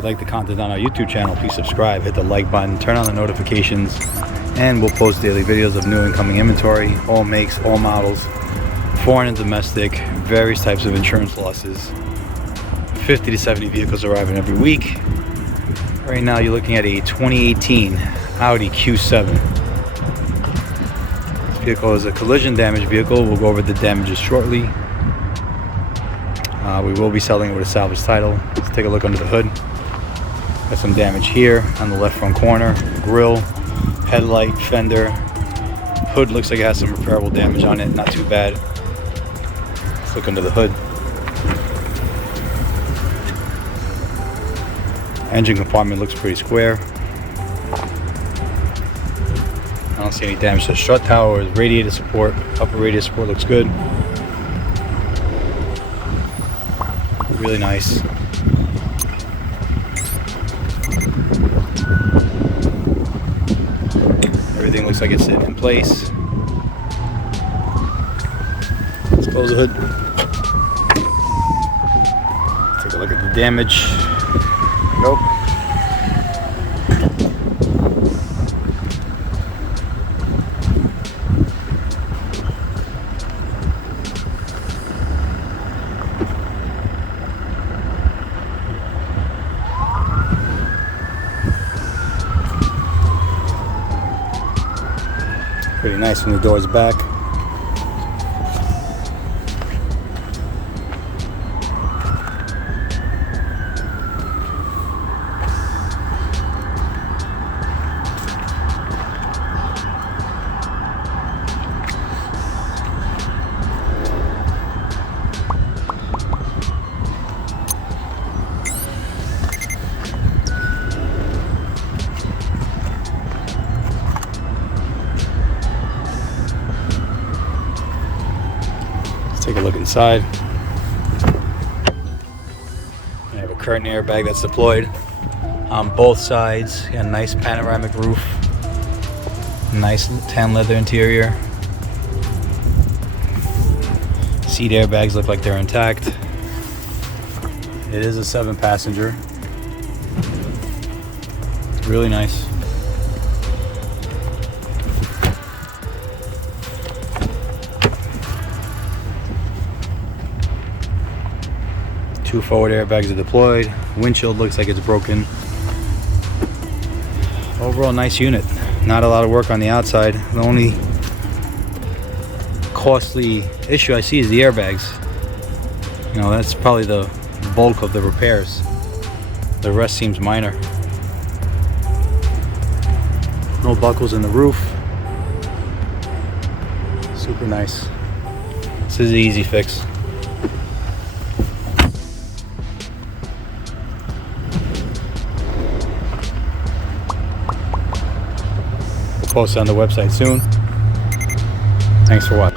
you like the content on our YouTube channel, please subscribe, hit the like button, turn on the notifications, and we'll post daily videos of new incoming inventory, all makes, all models, foreign and domestic, various types of insurance losses. 50 to 70 vehicles arriving every week. Right now you're looking at a 2018 Audi Q7. This vehicle is a collision damage vehicle. We'll go over the damages shortly. We will be selling it with a salvage title. Let's take a look under the hood. Got some damage here on the left front corner. Grille, headlight, fender. Hood looks like it has some repairable damage on it. Not too bad. Let's look under the hood. Engine compartment looks pretty square. I don't see any damage to the strut tower or radiator support. Upper radiator support looks good. Really nice. Everything looks like it's sitting in place. Let's close the hood. Take a look at the damage. Nope. Pretty nice when the door's back. Take a look inside. We have a curtain airbag that's deployed on both sides. Got a nice panoramic roof. Nice tan leather interior. Seat airbags look like they're intact. It is a 7-passenger. Really nice. Two forward airbags are deployed. Windshield looks like it's broken. Overall, nice unit. Not a lot of work on the outside. The only costly issue I see is the airbags. You know, that's probably the bulk of the repairs. The rest seems minor. No buckles in the roof. Super nice. This is an easy fix. Post it on the website soon. Thanks for watching.